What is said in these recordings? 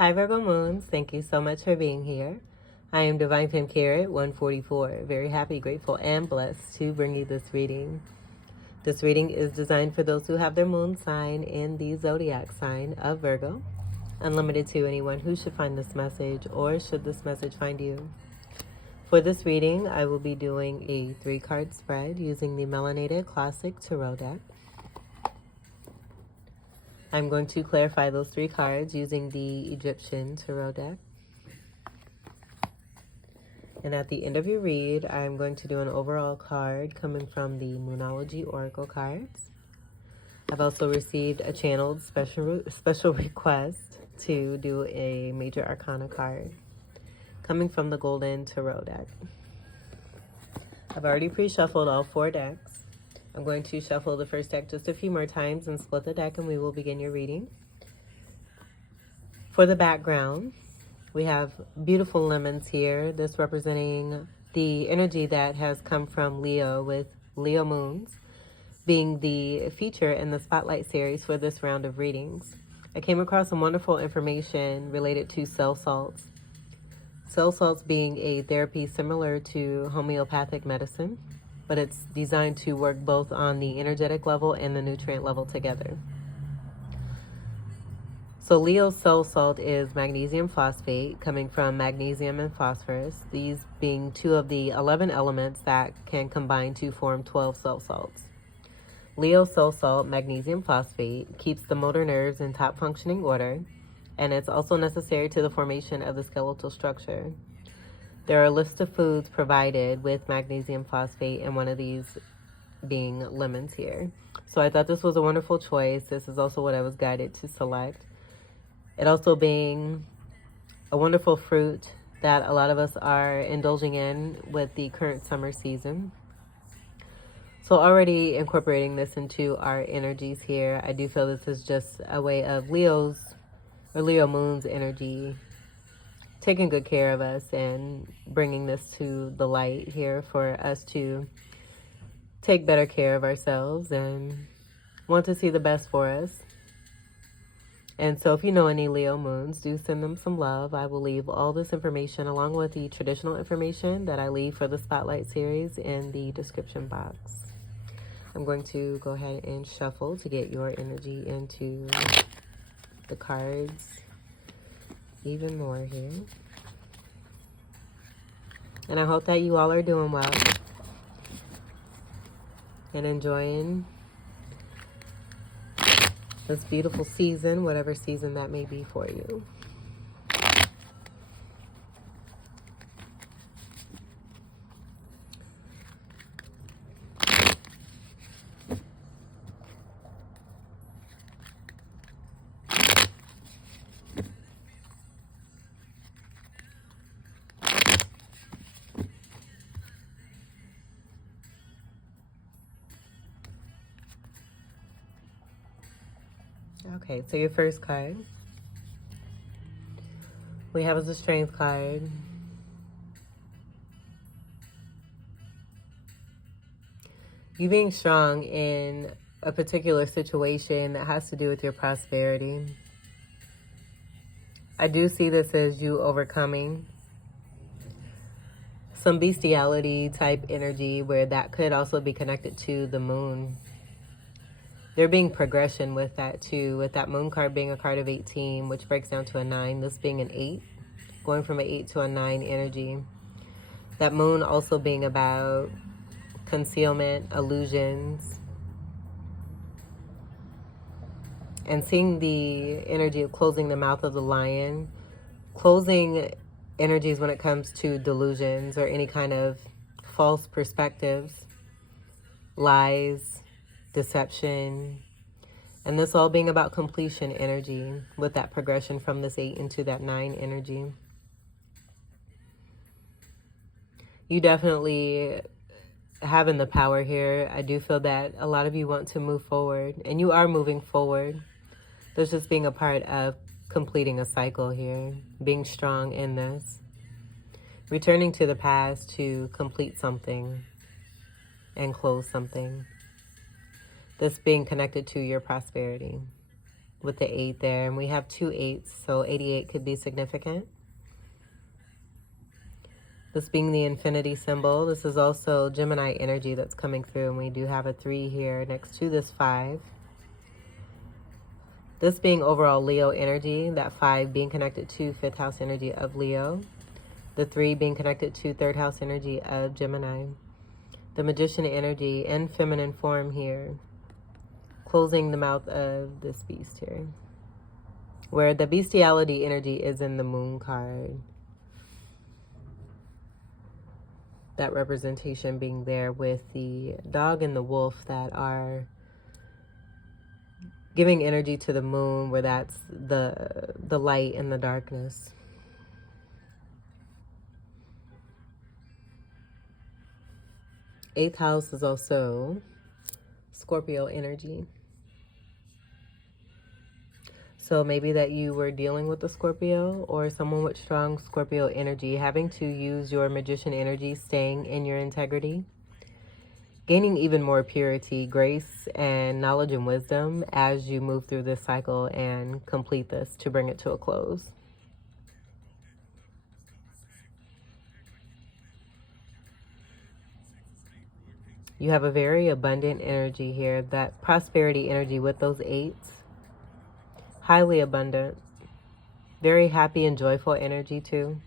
Hi Virgo Moons, thank you so much for being here. I am Divine Femme Carrot 144, very happy, grateful, and blessed to bring you this reading. This reading is designed for those who have their moon sign in the zodiac sign of Virgo, unlimited to anyone who should find this message or should this message find you. For this reading, I will be doing a 3-card spread using the Melanated Classic Tarot deck. I'm going to clarify those 3 cards using the Egyptian Tarot deck. And at the end of your read, I'm going to do an overall card coming from the Moonology Oracle cards. I've also received a channeled special request to do a Major Arcana card coming from the Golden Tarot deck. I've already pre-shuffled all 4 decks. I'm going to shuffle the first deck just a few more times and split the deck, and we will begin your reading. For the background, we have beautiful lemons here, this representing the energy that has come from Leo, with Leo moons being the feature in the Spotlight series for this round of readings. I came across some wonderful information related to cell salts. Cell salts being a therapy similar to homeopathic medicine, but it's designed to work both on the energetic level and the nutrient level together. So Leo's cell salt is magnesium phosphate, coming from magnesium and phosphorus, these being 2 of the 11 elements that can combine to form 12 cell salts. Leo's cell salt, magnesium phosphate, keeps the motor nerves in top functioning order, and it's also necessary to the formation of the skeletal structure. There are a list of foods provided with magnesium phosphate, and one of these being lemons here. So I thought this was a wonderful choice. This is also what I was guided to select. It also being a wonderful fruit that a lot of us are indulging in with the current summer season. So already incorporating this into our energies here, I do feel this is just a way of Leo moon's energy taking good care of us and bringing this to the light here for us to take better care of ourselves and want to see the best for us. And so if you know any Leo moons, do send them some love. I will leave all this information along with the traditional information that I leave for the Spotlight series in the description box. I'm going to go ahead and shuffle to get your energy into the cards even more here. And I hope that you all are doing well and enjoying this beautiful season, whatever season that may be for you. Okay, so your first card we have is a Strength card. You being strong in a particular situation that has to do with your prosperity. I do see this as you overcoming some bestiality type energy, where that could also be connected to the moon. There being progression with that too, with that moon card being a card of 18, which breaks down to a 9, this being an 8, going from an 8 to a 9 energy. That moon also being about concealment, illusions, and seeing the energy of closing the mouth of the lion, closing energies when it comes to delusions or any kind of false perspectives, lies, deception, and this all being about completion energy with that progression from this 8 into that 9 energy. You definitely having the power here. I do feel that a lot of you want to move forward, and you are moving forward. There's just being a part of completing a cycle here, being strong in this, returning to the past to complete something and close something. This being connected to your prosperity. with the 8 there. And we have 2 8s, so 88 could be significant. This being the infinity symbol, this is also Gemini energy that's coming through. And we do have a 3 here next to this 5. This being overall Leo energy, that 5 being connected to 5th house energy of Leo. The 3 being connected to 3rd house energy of Gemini. The Magician energy in feminine form here. Closing the mouth of this beast here. Where the bestiality energy is in the Moon card. That representation being there with the dog and the wolf that are giving energy to the moon, where that's the light and the darkness. Eighth house is also Scorpio energy. So maybe that you were dealing with a Scorpio or someone with strong Scorpio energy, having to use your Magician energy, staying in your integrity, gaining even more purity, grace, and knowledge and wisdom as you move through this cycle and complete this to bring it to a close. You have a very abundant energy here, that prosperity energy with those 8s. Highly abundant, very happy and joyful energy too.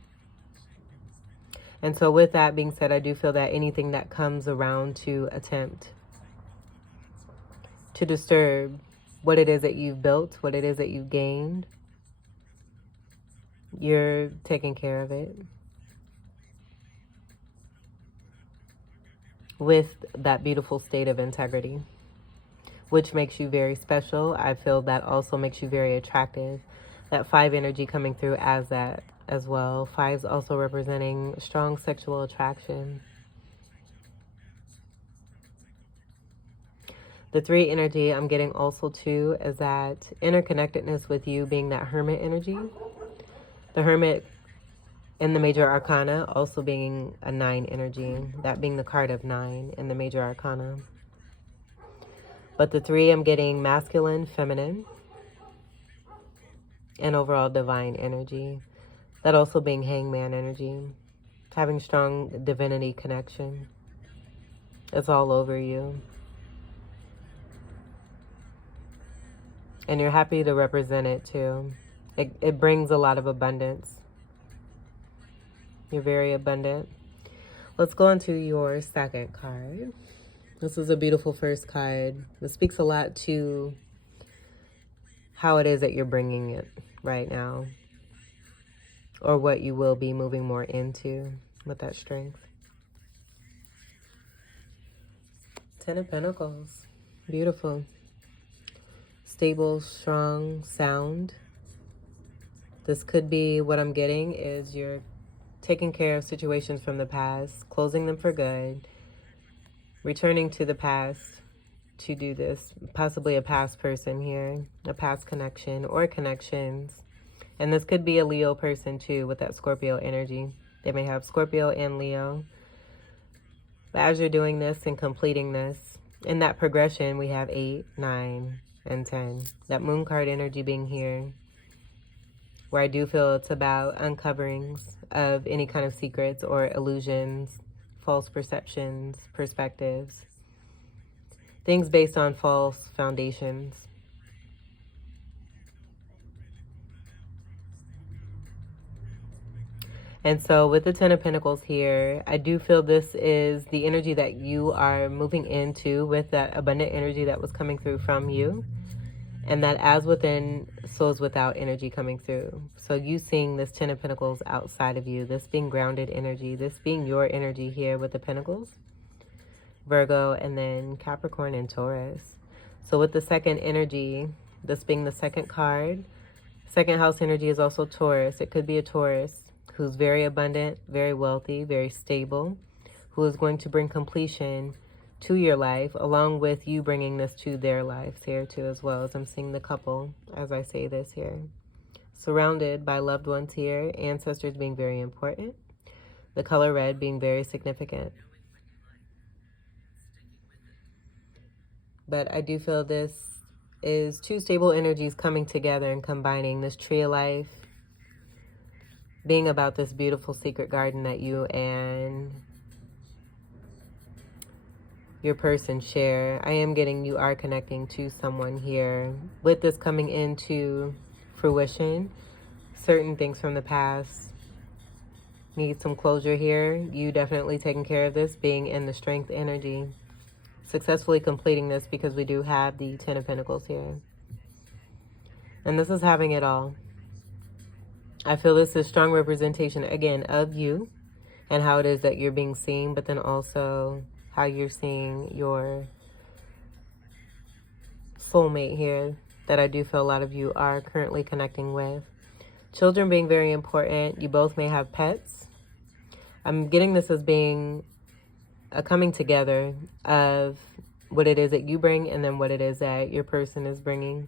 And so with that being said, I do feel that anything that comes around to attempt to disturb what it is that you've built, what it is that you've gained, you're taking care of it with that beautiful state of integrity, which makes you very special. I feel that also makes you very attractive. That 5 energy coming through as that as well. 5's also representing strong sexual attraction. The 3 energy I'm getting also too is that interconnectedness with you being that Hermit energy. The Hermit in the Major Arcana also being a 9 energy. That being the card of 9 in the Major Arcana. But the 3 I'm getting masculine, feminine, and overall divine energy. That also being Hangman energy. Having strong divinity connection. It's all over you. And you're happy to represent it too. It brings a lot of abundance. You're very abundant. Let's go into your second card. This is a beautiful first card. This speaks a lot to how it is that you're bringing it right now, or what you will be moving more into with that strength. 10 of Pentacles. Beautiful. Stable, strong, sound. This could be what I'm getting is you're taking care of situations from the past, closing them for good, returning to the past to do this. Possibly a past person here, a past connection or connections. And this could be a Leo person too with that Scorpio energy. They may have Scorpio and Leo. But as you're doing this and completing this, in that progression, we have 8, 9, and 10. That moon card energy being here, where I do feel it's about uncoverings of any kind of secrets or illusions, false perceptions, perspectives, things based on false foundations. And so with the 10 of Pentacles here, I do feel this is the energy that you are moving into with that abundant energy that was coming through from you. And that as within, so is without energy coming through. So you seeing this 10 of Pentacles outside of you, this being grounded energy, this being your energy here with the Pentacles, Virgo, and then Capricorn and Taurus. So with the second energy, this being the second card, second house energy is also Taurus. It could be a Taurus who's very abundant, very wealthy, very stable, who is going to bring completion to your life, along with you bringing this to their lives here too, as well as I'm seeing the couple as I say this here. Surrounded by loved ones here, ancestors being very important, the color red being very significant. But I do feel this is two stable energies coming together and combining. This tree of life being about this beautiful secret garden that you and your person share. I am getting you are connecting to someone here. With this coming into fruition, certain things from the past need some closure here. You definitely taking care of this, being in the strength energy, successfully completing this, because we do have the 10 of Pentacles here. And this is having it all. I feel this is strong representation, again, of you and how it is that you're being seen, but then also how you're seeing your soulmate here, that I do feel a lot of you are currently connecting with. Children being very important. You both may have pets. I'm getting this as being a coming together of what it is that you bring and then what it is that your person is bringing.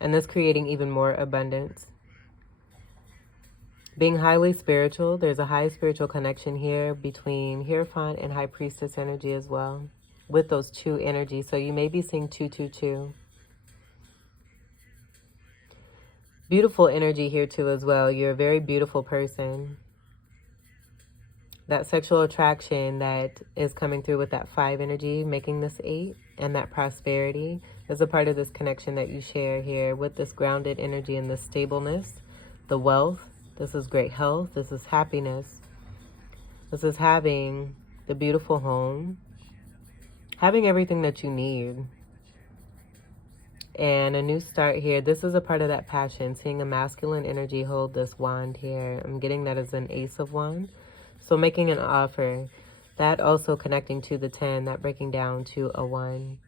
And this creating even more abundance. Being highly spiritual, there's a high spiritual connection here between Hierophant and High Priestess energy as well, with those two energies. So you may be seeing 222. Beautiful energy here too as well. You're a very beautiful person. That sexual attraction that is coming through with that 5 energy, making this 8, and that prosperity is a part of this connection that you share here with this grounded energy and the stableness, the wealth. This is great health. This is happiness. This is having the beautiful home, having everything that you need, and a new start here. This is a part of that passion, seeing a masculine energy hold this wand here. I'm getting that as an Ace of Wands. So making an offer, that also connecting to the 10, that breaking down to a 1.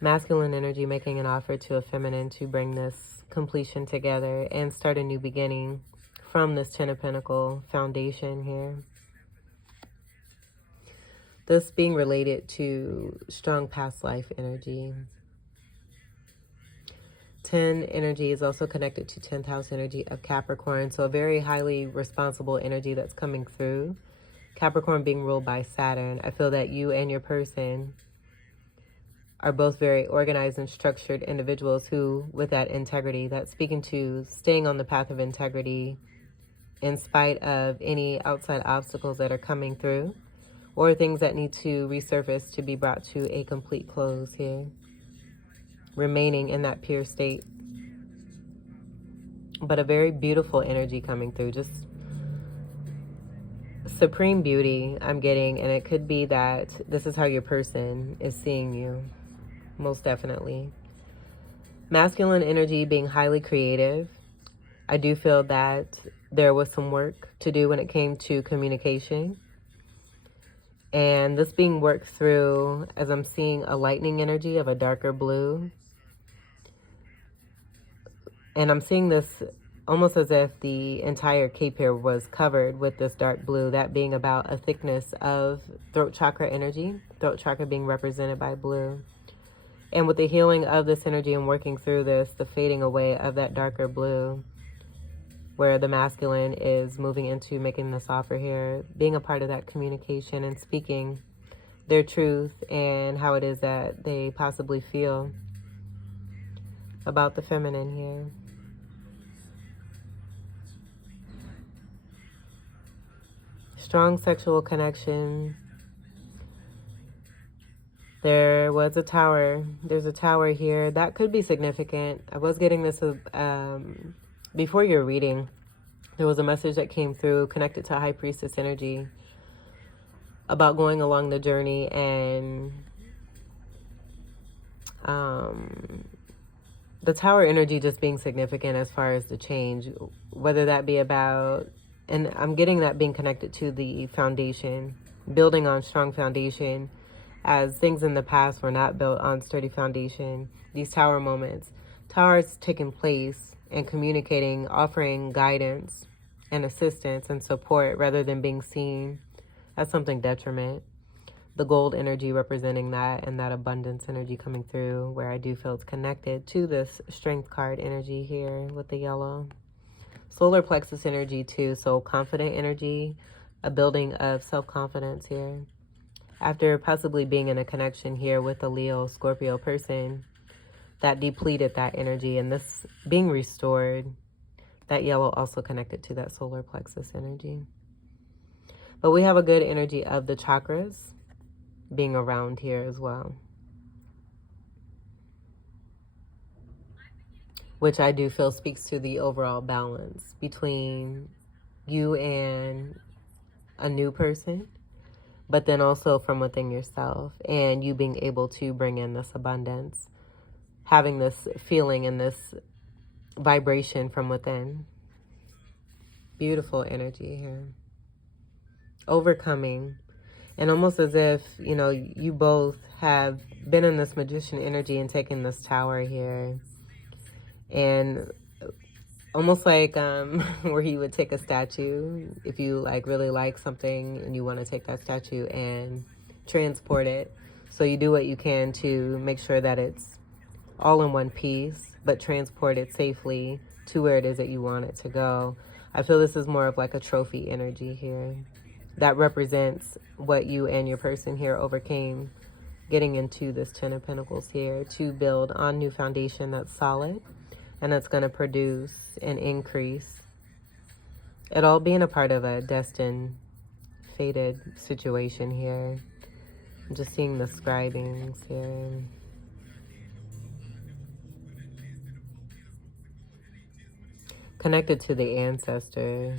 Masculine energy making an offer to a feminine to bring this completion together and start a new beginning from this 10 of Pentacles foundation here. This being related to strong past life energy. 10 energy is also connected to 10th house energy of Capricorn. So a very highly responsible energy that's coming through. Capricorn being ruled by Saturn. I feel that you and your person are both very organized and structured individuals who, with that integrity, that's speaking to staying on the path of integrity in spite of any outside obstacles that are coming through or things that need to resurface to be brought to a complete close here. Remaining in that pure state. But a very beautiful energy coming through. Just supreme beauty I'm getting. And it could be that this is how your person is seeing you. Most definitely. Masculine energy being highly creative. I do feel that there was some work to do when it came to communication. And this being worked through as I'm seeing a lightning energy of a darker blue. And I'm seeing this almost as if the entire cape here was covered with this dark blue. That being about a thickness of throat chakra energy. Throat chakra being represented by blue. And with the healing of this energy and working through this, the fading away of that darker blue, where the masculine is moving into making this offer here, being a part of that communication and speaking their truth and how it is that they possibly feel about the feminine here. Strong sexual connection. There was a tower. There's a tower here. That could be significant. I was getting this before your reading. There was a message that came through connected to High Priestess energy about going along the journey and the tower energy just being significant as far as the change, whether that be about, and I'm getting that being connected to the foundation, building on strong foundation, as things in the past were not built on sturdy foundation. These tower moments, towers taking place and communicating, offering guidance and assistance and support rather than being seen as something detriment. The gold energy representing that, and that abundance energy coming through, where I do feel it's connected to this strength card energy here with the yellow. Solar plexus energy too, so confident energy, a building of self-confidence here. After possibly being in a connection here with a Leo, Scorpio person that depleted that energy, and this being restored. That yellow also connected to that solar plexus energy. But we have a good energy of the chakras being around here as well, which I do feel speaks to the overall balance between you and a new person, but then also from within yourself, and you being able to bring in this abundance, having this feeling and this vibration from within. Beautiful energy here. Overcoming. And almost as if, you know, you both have been in this magician energy and taken this tower here. And almost like where you would take a statue, if you like really like something and you want to take that statue and transport it. So you do what you can to make sure that it's all in one piece, but transport it safely to where it is that you want it to go. I feel this is more of like a trophy energy here that represents what you and your person here overcame, getting into this Ten of Pentacles here to build on new foundation that's solid and that's going to produce an increase. It all being a part of a destined, fated situation here. I'm just seeing the scribings here. Connected to the ancestor,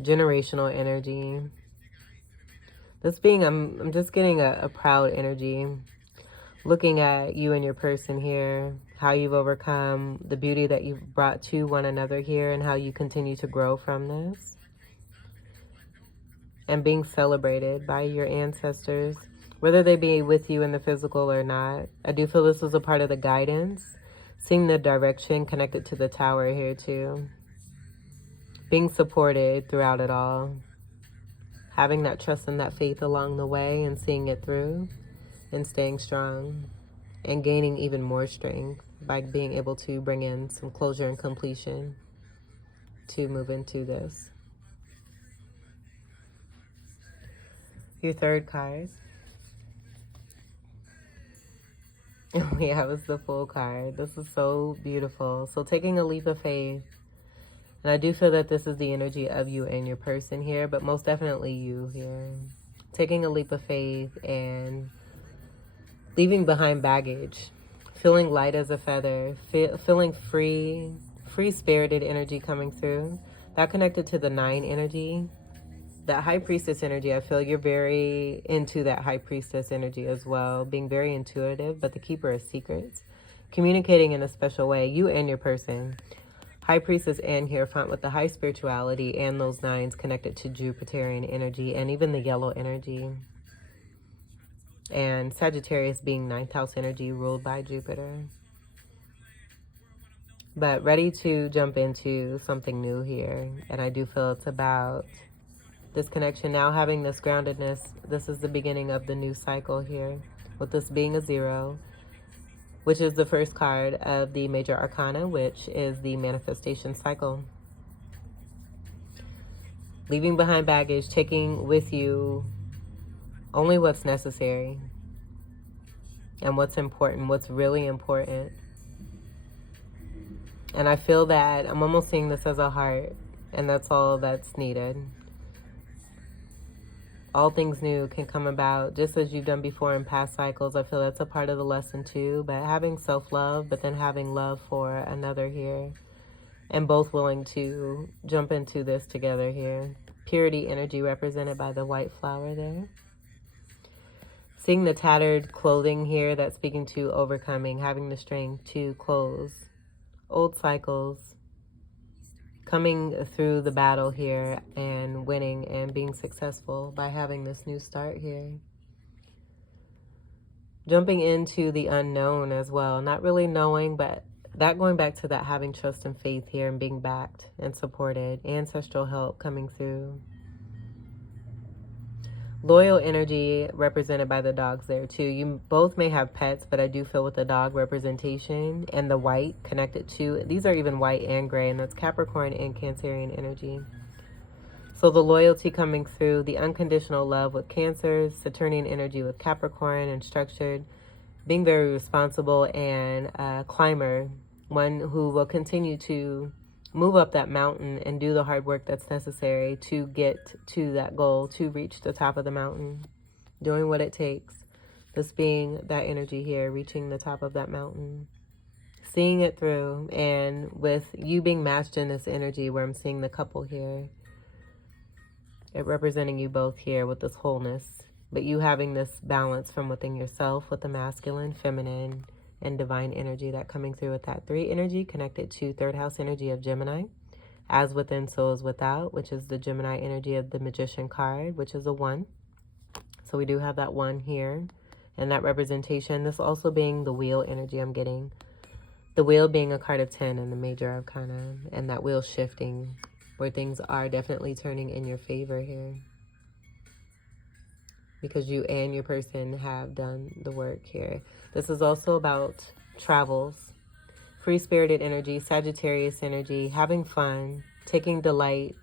generational energy. This being, I'm just getting a proud energy. Looking at you and your person here, how you've overcome, the beauty that you've brought to one another here, and how you continue to grow from this. And being celebrated by your ancestors, whether they be with you in the physical or not. I do feel this was a part of the guidance. Seeing the direction connected to the tower here too. Being supported throughout it all. Having that trust and that faith along the way and seeing it through and staying strong and gaining even more strength by being able to bring in some closure and completion to move into this. Your third card. Yeah, it was the Fool card. This is so beautiful. So taking a leap of faith. And I do feel that this is the energy of you and your person here, but most definitely you here. Taking a leap of faith and leaving behind baggage. Feeling light as a feather. Feeling free. Free-spirited energy coming through. That connected to the 9 energy. That High Priestess energy, I feel you're very into that High Priestess energy as well. Being very intuitive, but the keeper of secrets. Communicating in a special way, you and your person. High Priestess and Hierophant with the high spirituality and those 9s connected to Jupiterian energy and even the yellow energy. And Sagittarius being 9th house energy ruled by Jupiter. But ready to jump into something new here. And I do feel it's about this connection now, having this groundedness. This is the beginning of the new cycle here, with this being a 0, which is the first card of the major arcana, which is the manifestation cycle. Leaving behind baggage, taking with you only what's necessary and what's important, what's really important. And I feel that I'm almost seeing this as a heart, and that's all that's needed. All things new can come about just as you've done before in past cycles. I feel that's a part of the lesson too. But having self-love, but then having love for another here. And both willing to jump into this together here. Purity energy represented by the white flower there. Seeing the tattered clothing here, that's speaking to overcoming, having the strength to close old cycles. Coming through the battle here and winning and being successful by having this new start here. Jumping into the unknown as well. Not really knowing, but that going back to that having trust and faith here and being backed and supported. Ancestral help coming through. Loyal energy represented by the dogs there too. You both may have pets, but I do feel with the dog representation and the white connected to, these are even white and gray, and that's Capricorn and Cancerian energy. So the loyalty coming through, the unconditional love with Cancers, Saturnian energy with Capricorn, and structured being very responsible and a climber, one who will continue to move up that mountain and do the hard work that's necessary to get to that goal, to reach the top of the mountain, doing what it takes. This being that energy here, reaching the top of that mountain, seeing it through. And with you being matched in this energy where I'm seeing the couple here, it representing you both here with this wholeness, but you having this balance from within yourself with the masculine, feminine, and divine energy that coming through with that 3 energy connected to 3rd house energy of Gemini. As within, so is without, which is the Gemini energy of the Magician card, which is a 1. So we do have that 1 here. And that representation, this also being the wheel energy I'm getting. The wheel being a card of 10 in the major arcana. And that wheel shifting, where things are definitely turning in your favor here. Because you and your person have done the work here. This is also about travels, free-spirited energy, Sagittarius energy, having fun, taking delight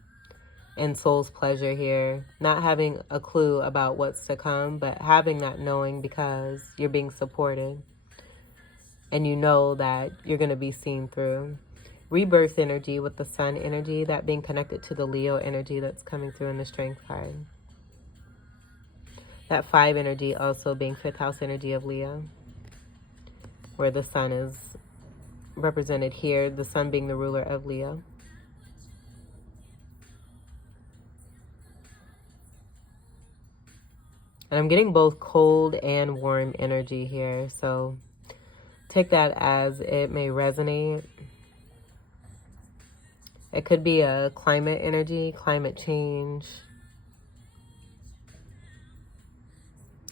in soul's pleasure here, not having a clue about what's to come, but having that knowing because you're being supported and you know that you're going to be seen through. Rebirth energy with the sun energy, that being connected to the Leo energy that's coming through in the strength card. That 5 energy also being 5th house energy of Leo, where the sun is represented here, the sun being the ruler of Leo. And I'm getting both cold and warm energy here, so take that as it may resonate. It could be a climate energy, climate change.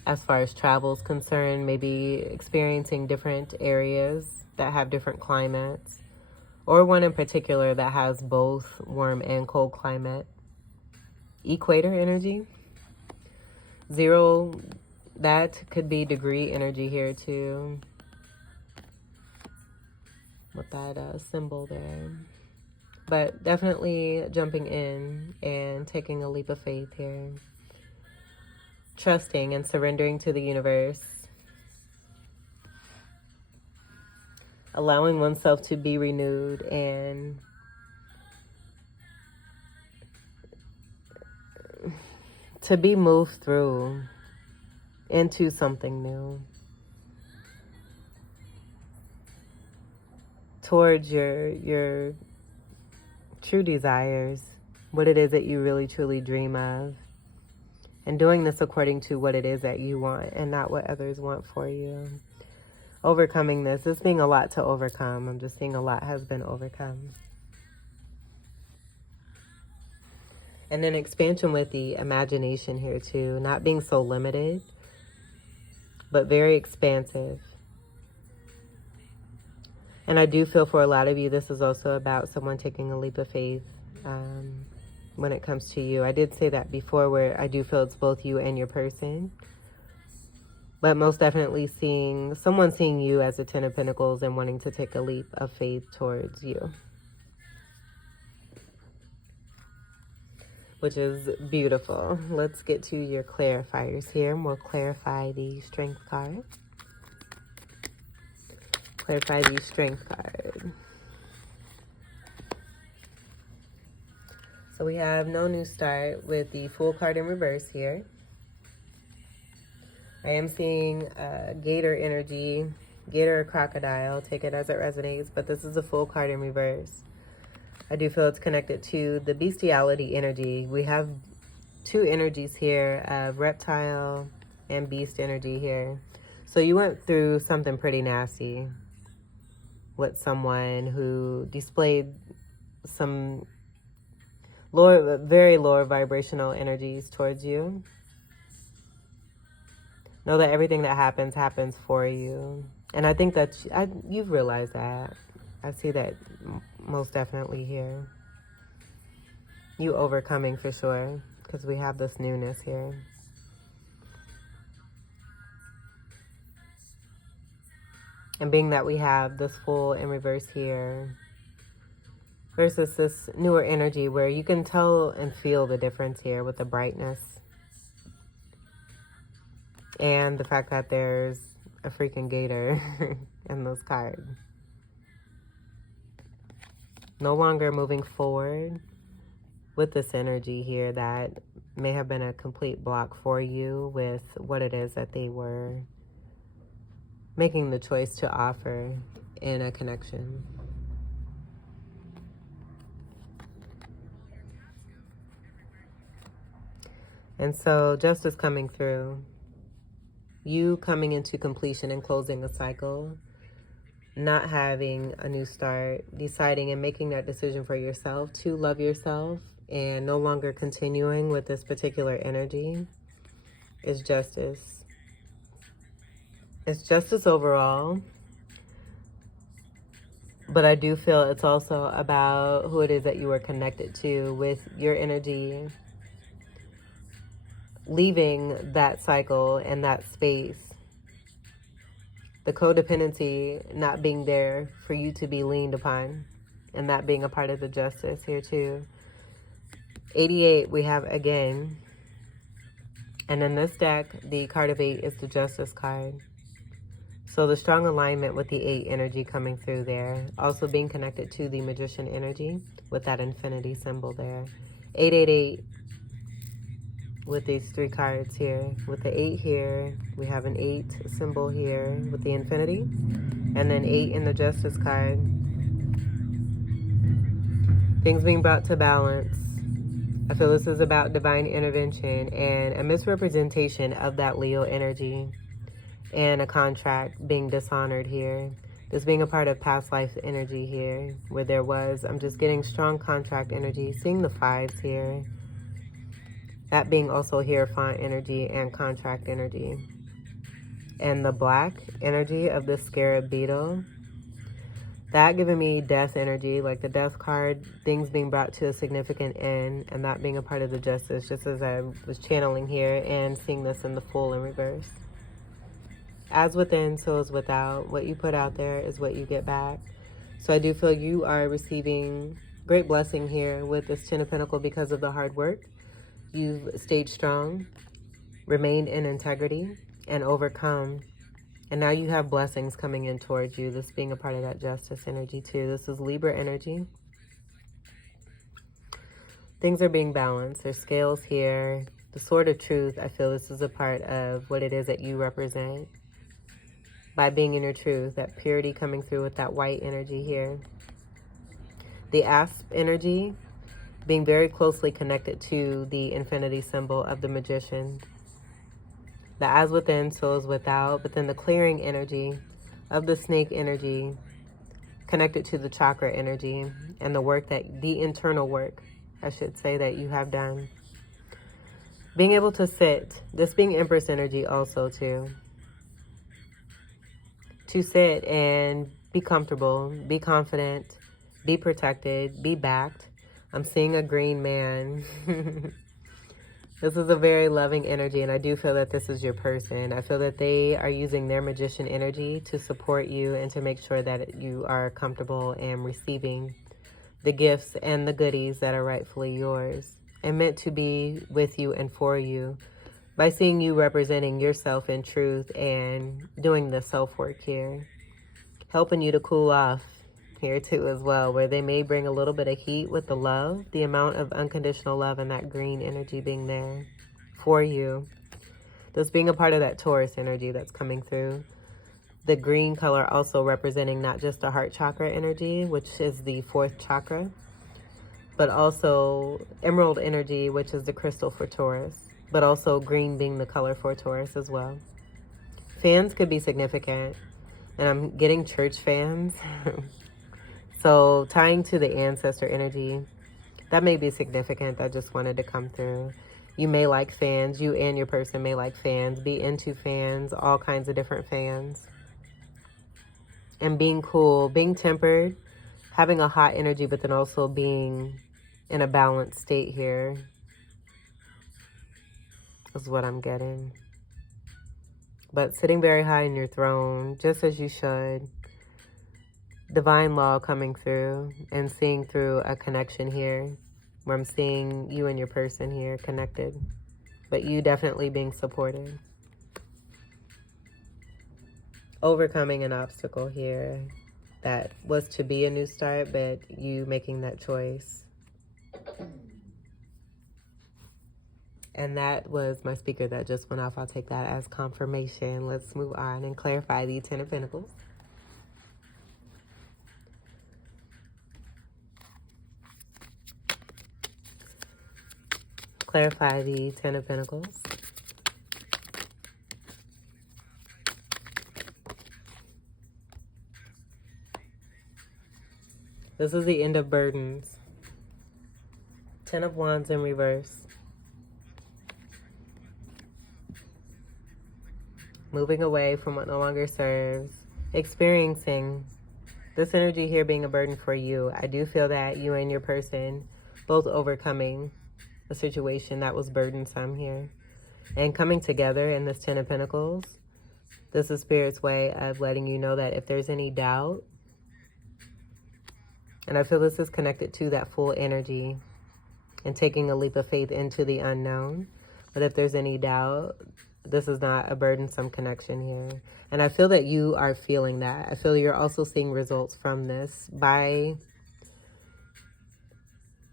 As far as travel is concerned, maybe experiencing different areas that have different climates, or one in particular that has both warm and cold climate. Equator energy. 0, that could be degree energy here too, with that symbol there. But definitely jumping in and taking a leap of faith here. Trusting and surrendering to the universe. Allowing oneself to be renewed and to be moved through into something new. Towards your true desires, what it is that you really truly dream of. And doing this according to what it is that you want and not what others want for you. Overcoming this being a lot to overcome. I'm just seeing a lot has been overcome. And then expansion with the imagination here too. Not being so limited, but very expansive. And I do feel for a lot of you, this is also about someone taking a leap of faith. When it comes to you. I did say that before, where I do feel it's both you and your person. But most definitely someone seeing you as a 10 of Pentacles and wanting to take a leap of faith towards you. Which is beautiful. Let's get to your clarifiers here. And we'll clarify the strength card. Clarify the strength card. So we have no new start with the Fool card in reverse here. I am seeing gator energy, gator or crocodile, take it as it resonates, but this is a Fool card in reverse. I do feel it's connected to the bestiality energy. We have 2 energies here, reptile and beast energy here. So you went through something pretty nasty with someone who displayed some very lower vibrational energies towards you. Know that everything that happens for you. And I think that you've realized that. I see that most definitely here. You overcoming for sure, because we have this newness here. And being that we have this Fool in reverse here, versus this newer energy where you can tell and feel the difference here with the brightness. And the fact that there's a freaking gator in this card. No longer moving forward with this energy here that may have been a complete block for you with what it is that they were making the choice to offer in a connection. And so justice coming through, you coming into completion and closing a cycle, not having a new start, deciding and making that decision for yourself to love yourself and no longer continuing with this particular energy is justice. It's justice overall, but I do feel it's also about who it is that you are connected to with your energy, leaving that cycle and that space. The codependency not being there for you to be leaned upon, and that being a part of the justice here too. 88 we have again, and in this deck the card of 8 is the Justice card. So the strong alignment with the 8 energy coming through there, also being connected to the Magician energy with that infinity symbol there. 888 with these 3 cards here. With the 8 here, we have an 8 symbol here with the infinity, and then 8 in the Justice card. Things being brought to balance. I feel this is about divine intervention and a misrepresentation of that Leo energy and a contract being dishonored here. This being a part of past life energy here, where there was, I'm just getting strong contract energy, seeing the 5s here. That being also Hierophant energy and contract energy. And the black energy of the Scarab Beetle, that giving me death energy, like the death card, things being brought to a significant end, and that being a part of the justice, just as I was channeling here and seeing this in the full in reverse. As within, so is without. What you put out there is what you get back. So I do feel you are receiving great blessing here with this 10 of Pentacles because of the hard work. You've stayed strong, remained in integrity, and overcome. And now you have blessings coming in towards you, this being a part of that justice energy too. This is Libra energy. Things are being balanced. There's scales here. The sword of truth, I feel this is a part of what it is that you represent. By being in your truth, that purity coming through with that white energy here. The asp energy being very closely connected to the infinity symbol of the Magician. The as within, so is without, but then the clearing energy of the snake energy connected to the chakra energy and the work that, the internal work, I should say, that you have done. Being able to sit, this being Empress energy also too. To sit and be comfortable, be confident, be protected, be backed. I'm seeing a green man. This is a very loving energy, and I do feel that this is your person. I feel that they are using their Magician energy to support you and to make sure that you are comfortable and receiving the gifts and the goodies that are rightfully yours and meant to be with you and for you, by seeing you representing yourself in truth and doing the self-work here, helping you to cool off here too as well, where they may bring a little bit of heat with the love, the amount of unconditional love and that green energy being there for you. This being a part of that Taurus energy that's coming through. The green color also representing not just the heart chakra energy, which is the 4th chakra, but also emerald energy, which is the crystal for Taurus, but also green being the color for Taurus as well. Fans could be significant, and I'm getting church fans. So tying to the ancestor energy, that may be significant. I just wanted to come through. You may like fans. You and your person may like fans, be into fans, all kinds of different fans. And being cool, being tempered, having a hot energy, but then also being in a balanced state here is what I'm getting. But sitting very high in your throne, just as you should. Divine law coming through and seeing through a connection here, where I'm seeing you and your person here connected, but you definitely being supported. overcoming an obstacle here that was to be a new start, but you making that choice. And that was my speaker that just went off. I'll take that as confirmation. Let's move on and clarify the Ten of Pentacles. Clarify the Ten of Pentacles. This is the end of burdens. Ten of Wands in reverse. Moving away from what no longer serves. Experiencing this energy here being a burden for you. I do feel that you and your person both overcoming a situation that was burdensome here. And coming together in this Ten of Pentacles. This is Spirit's way of letting you know that if there's any doubt, and I feel this is connected to that full energy and taking a leap of faith into the unknown. But if there's any doubt, this is not a burdensome connection here. And I feel that you are feeling that. I feel you're also seeing results from this by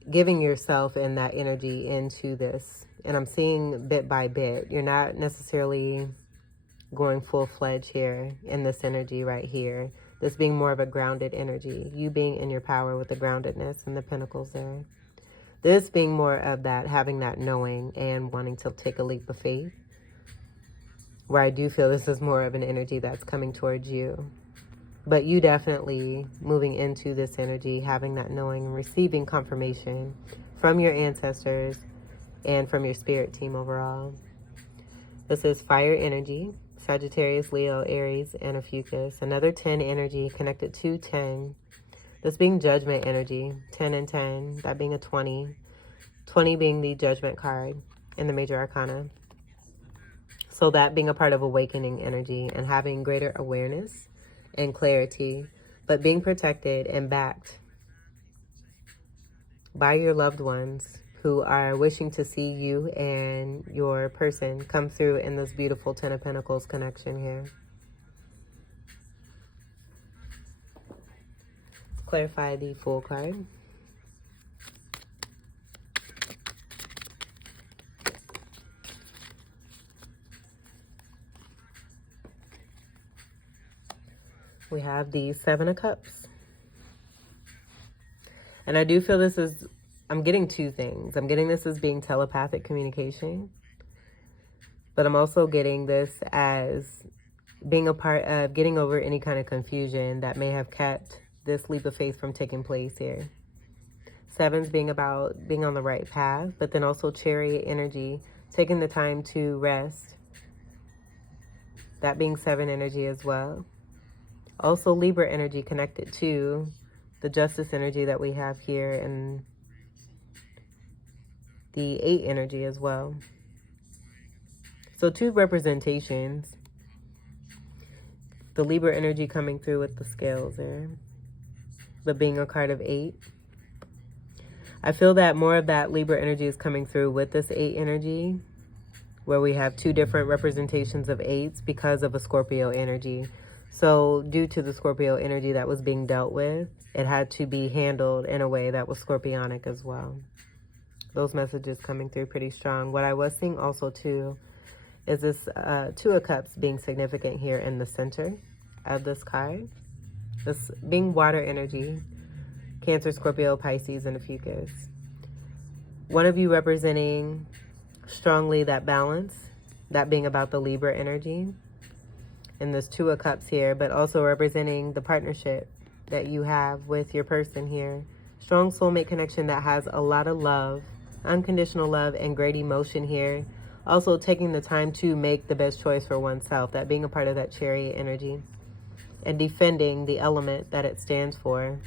giving yourself and that energy into this. And I'm seeing bit by bit. You're not necessarily going full-fledged here in this energy right here. This being more of a grounded energy. You being in your power with the groundedness and the pentacles there. This being more of that, having that knowing and wanting to take a leap of faith. Where I do feel this is more of an energy that's coming towards you. But you definitely moving into this energy, having that knowing and receiving confirmation from your ancestors and from your spirit team overall. This is fire energy. Sagittarius, Leo, Aries, and Ophiuchus. Another 10 energy connected to 10. This being judgment energy. 10 and 10. That being a 20. 20 being the judgment card in the major arcana. So that being a part of awakening energy and having greater awareness and clarity. But being protected and backed by your loved ones who are wishing to see you and your person come through in this beautiful Ten of Pentacles connection here. Let's clarify the Fool card. We have the Seven of Cups. And I do feel this is, I'm getting two things. I'm getting this as being telepathic communication. But I'm also getting this as being a part of getting over any kind of confusion that may have kept this leap of faith from taking place here. Sevens being about being on the right path, but then also Chariot energy, taking the time to rest. That being 7 energy as well. Also Libra energy connected to the Justice energy that we have here, and the 8 energy as well. So 2 representations. The Libra energy coming through with the scales there, but being a card of 8. I feel that more of that Libra energy is coming through with this 8 energy, where we have 2 different representations of 8s because of a Scorpio energy. So due to the Scorpio energy that was being dealt with, it had to be handled in a way that was Scorpionic as well. Those messages coming through pretty strong. What I was seeing also too is this 2 of Cups being significant here in the center of this card. This being water energy, Cancer, Scorpio, Pisces, and Ophiuchus. One of you representing strongly that balance, that being about the Libra energy. And this 2 of Cups here, but also representing the partnership that you have with your person here. Strong soulmate connection that has a lot of love, unconditional love, and great emotion here. Also taking the time to make the best choice for oneself, that being a part of that Chariot energy. And defending the element that it stands for.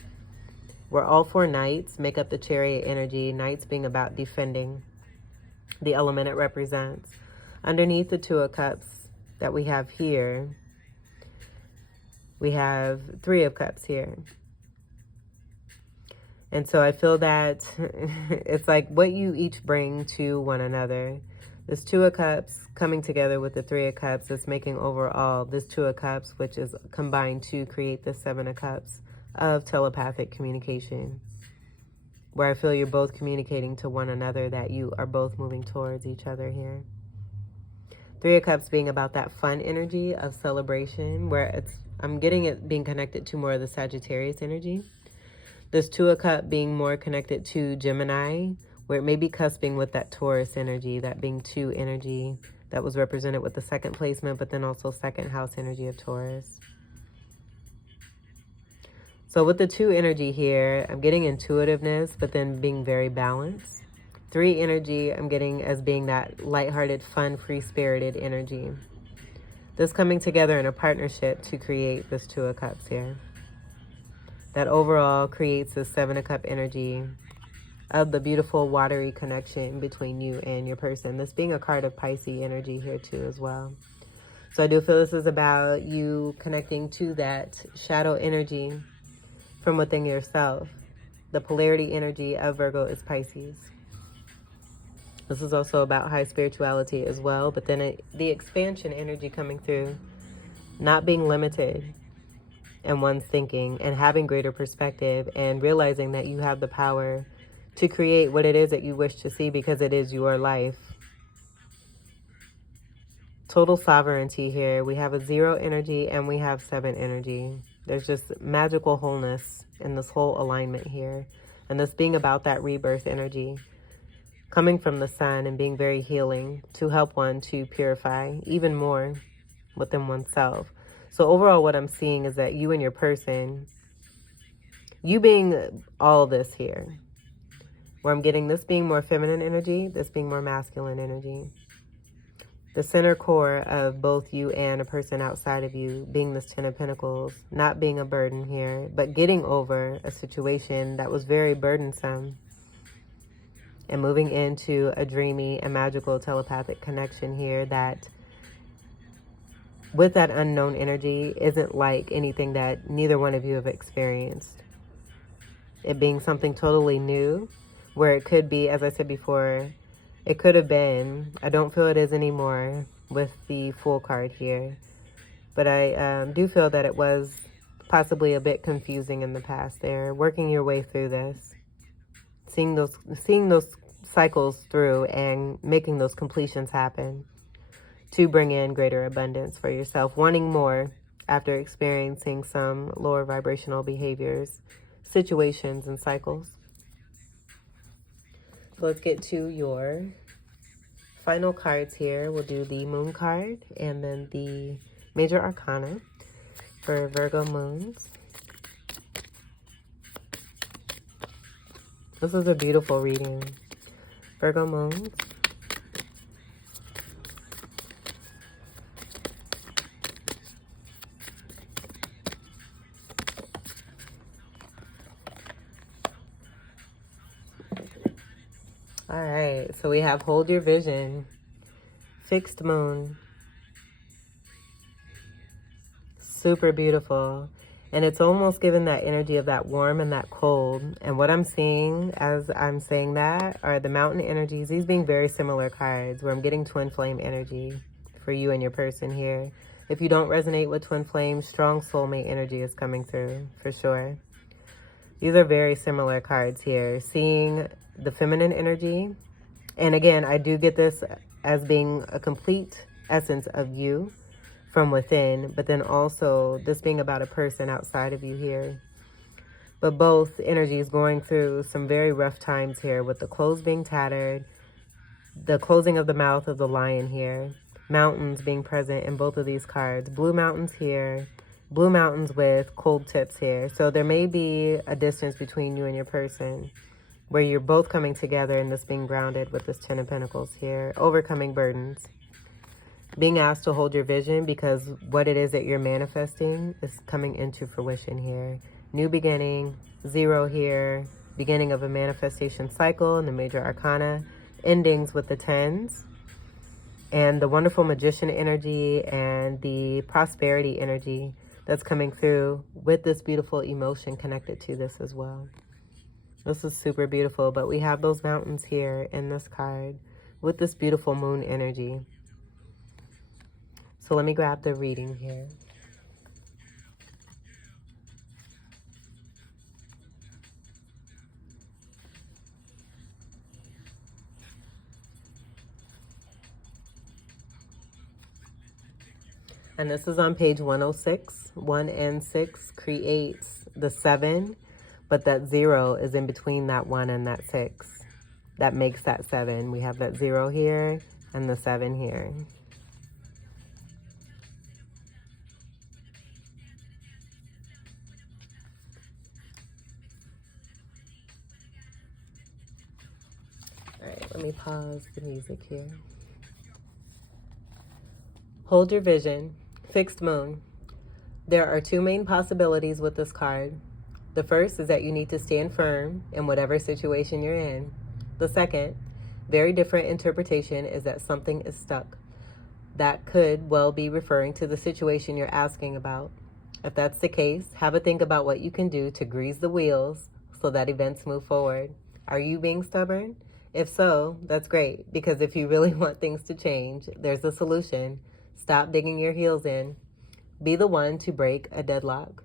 Where all 4 Knights make up the Chariot energy, Knights being about defending the element it represents. Underneath the 2 of Cups that we have here, we have 3 of Cups here. And so I feel that it's like what you each bring to one another. This Two of Cups coming together with the Three of Cups is making overall this Two of Cups, which is combined to create the Seven of Cups of telepathic communication, where I feel you're both communicating to one another, that you are both moving towards each other here. Three of Cups being about that fun energy of celebration, where I'm getting it being connected to more of the Sagittarius energy. This Two of Cups being more connected to Gemini, where it may be cusping with that Taurus energy, that being two energy that was represented with the second placement, but then also second house energy of Taurus. So with the two energy here, I'm getting intuitiveness, but then being very balanced. Three energy, I'm getting as being that lighthearted, fun, free-spirited energy. This coming together in a partnership to create this Two of Cups here. That overall creates this Seven of Cup energy of the beautiful watery connection between you and your person. This being a card of Pisces energy here too as well. So I do feel this is about you connecting to that shadow energy from within yourself. The polarity energy of Virgo is Pisces. This is also about high spirituality as well, but then the expansion energy coming through, not being limited in one's thinking and having greater perspective and realizing that you have the power to create what it is that you wish to see, because it is your life. Total sovereignty here. We have a 0 energy and we have 7 energy. There's just magical wholeness in this whole alignment here. And this being about that rebirth energy, coming from the sun and being very healing to help one to purify even more within oneself. So overall, what I'm seeing is that you and your person, you being all this here, where I'm getting this being more feminine energy, this being more masculine energy. The center core of both you and a person outside of you being this Ten of Pentacles, not being a burden here, but getting over a situation that was very burdensome and moving into a dreamy and magical telepathic connection here that with that unknown energy isn't like anything that neither one of you have experienced. It being something totally new, where it could be, as I said before, it could have been, I don't feel it is anymore with the Fool card here, but I do feel that it was possibly a bit confusing in the past there, working your way through this, seeing those cycles through and making those completions happen to bring in greater abundance for yourself, wanting more after experiencing some lower vibrational behaviors, situations, and cycles. So let's get to your final cards here. We'll do the Moon card and then the Major Arcana for Virgo moons. This is a beautiful reading. Virgo moons. All right, so we have Hold Your Vision, Fixed Moon, super beautiful. And it's almost given that energy of that warm and that cold. And what I'm seeing as I'm saying that are the mountain energies, these being very similar cards, where I'm getting twin flame energy for you and your person here. If you don't resonate with twin flame, strong soulmate energy is coming through for sure. These are very similar cards here. Seeing the feminine energy. And again, I do get this as being a complete essence of you from within, but then also this being about a person outside of you here. But both energies going through some very rough times here, with the clothes being tattered, the closing of the mouth of the lion here, mountains being present in both of these cards, blue mountains here, blue mountains with cold tips here. So there may be a distance between you and your person, where you're both coming together and this being grounded with this Ten of Pentacles here, overcoming burdens. Being asked to hold your vision because what it is that you're manifesting is coming into fruition here. New beginning, 0 here, beginning of a manifestation cycle in the Major Arcana, endings with the tens, and the wonderful magician energy and the prosperity energy that's coming through with this beautiful emotion connected to this as well. This is super beautiful, but we have those mountains here in this card. with this beautiful moon energy. So let me grab the reading here. And this is on page 106. 1 and 6 creates the 7, but that 0 is in between that 1 and that 6. That makes that 7. We have that 0 here and the 7 here. All right, let me pause the music here. Hold your vision. Fixed moon. There are two main possibilities with this card. The first is that you need to stand firm in whatever situation you're in. The second, very different interpretation, is that something is stuck. That could well be referring to the situation you're asking about. If that's the case, have a think about what you can do to grease the wheels so that events move forward. Are you being stubborn? If so, that's great, because if you really want things to change, there's a solution. Stop digging your heels in. Be the one to break a deadlock.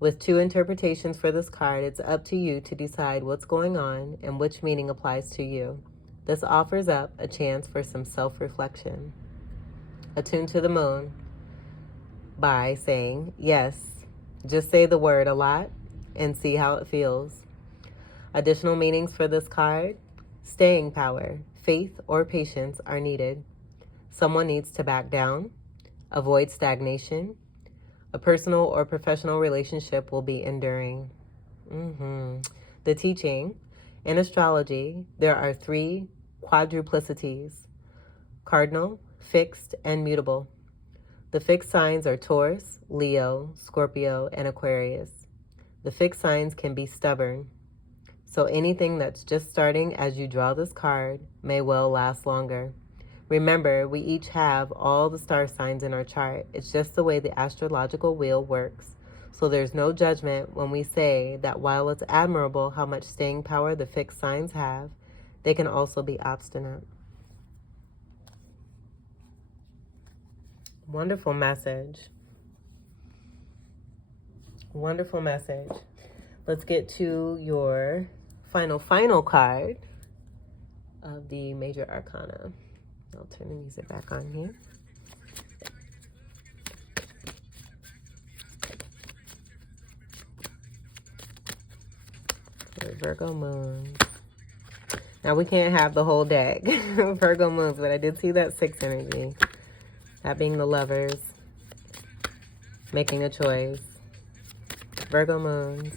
With two interpretations for this card, it's up to you to decide what's going on and which meaning applies to you. This offers up a chance for some self-reflection. Attune to the moon by saying yes. Just say the word a lot and see how it feels. Additional meanings for this card: staying power, faith, or patience are needed. Someone needs to back down. Avoid stagnation. A personal or professional relationship will be enduring. The teaching. In astrology, there are 3 quadruplicities: cardinal, fixed, and mutable. The fixed signs are Taurus, Leo, Scorpio, and Aquarius. The fixed signs can be stubborn, so anything that's just starting as you draw this card may well last longer. Remember, we each have all the star signs in our chart. It's just the way the astrological wheel works. So there's no judgment when we say that while it's admirable how much staying power the fixed signs have, they can also be obstinate. Wonderful message. Wonderful message. Let's get to your final card of the major arcana. I'll turn the music back on here. Virgo moons. Now we can't have the whole deck. Virgo moons, but I did see that 6 energy. That being the lovers. Making a choice. Virgo moons.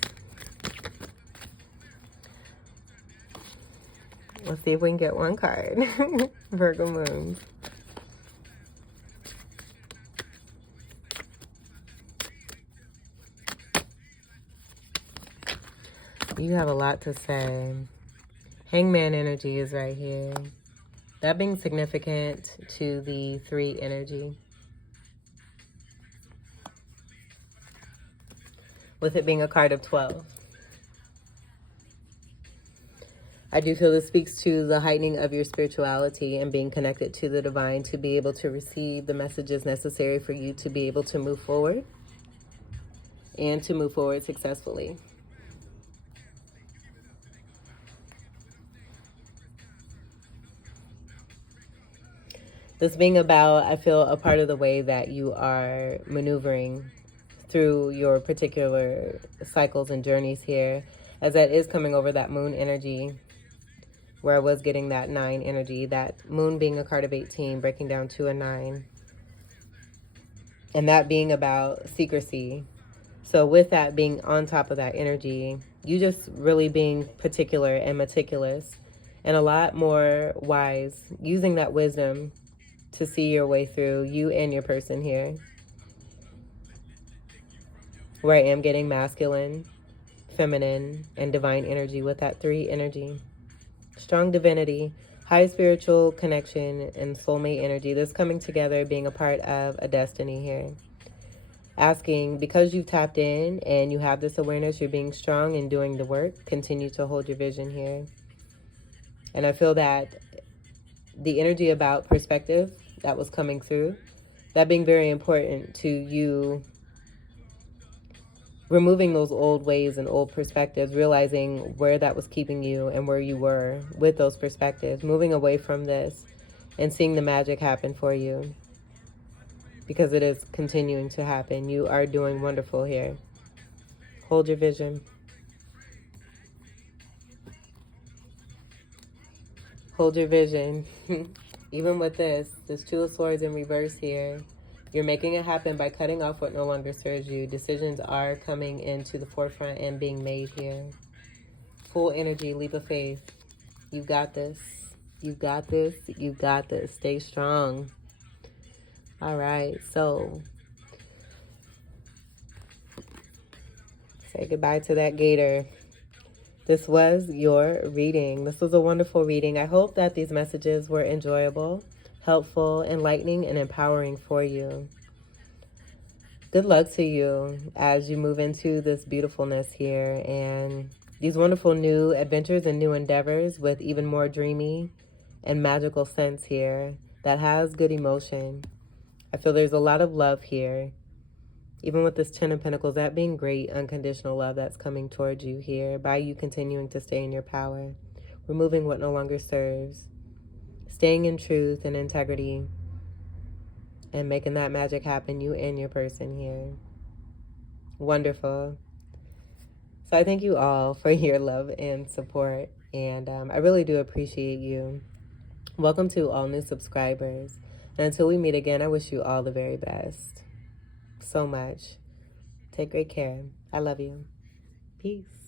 Let's see if we can get one card. Virgo moons. You have a lot to say. Hangman energy is right here. That being significant to the 3 energy. With it being a card of 12. I do feel this speaks to the heightening of your spirituality and being connected to the divine to be able to receive the messages necessary for you to be able to move forward and to move forward successfully. This being about, I feel, a part of the way that you are maneuvering through your particular cycles and journeys here, as that is coming over that moon energy, where I was getting that 9 energy, that moon being a card of 18, breaking down to a 9. And that being about secrecy. So with that being on top of that energy, you just really being particular and meticulous and a lot more wise, using that wisdom to see your way through you and your person here. Where I am getting masculine, feminine, and divine energy with that 3 energy. Strong divinity, high spiritual connection, and soulmate energy. This coming together, being a part of a destiny here. Asking, because you've tapped in and you have this awareness, you're being strong and doing the work, continue to hold your vision here. And I feel that the energy about perspective that was coming through, that being very important to you, removing those old ways and old perspectives, realizing where that was keeping you and where you were with those perspectives, moving away from this and seeing the magic happen for you, because it is continuing to happen. You are doing wonderful here. Hold your vision. Hold your vision. Even with this Two of Swords in reverse here, you're making it happen by cutting off what no longer serves you. Decisions are coming into the forefront and being made here. Full energy, leap of faith. You got this. You got this. You got this. Stay strong. All right. So say goodbye to that gator. This was your reading. This was a wonderful reading. I hope that these messages were enjoyable, helpful, enlightening, and empowering for you. Good luck to you as you move into this beautifulness here and these wonderful new adventures and new endeavors with even more dreamy and magical sense here that has good emotion. I feel there's a lot of love here. Even with this Ten of Pentacles, that being great unconditional love that's coming towards you here by you continuing to stay in your power, removing what no longer serves, staying in truth and integrity, and making that magic happen, you and your person here. Wonderful. So I thank you all for your love and support, and I really do appreciate you. Welcome to all new subscribers. And until we meet again, I wish you all the very best. So much. Take great care. I love you. Peace.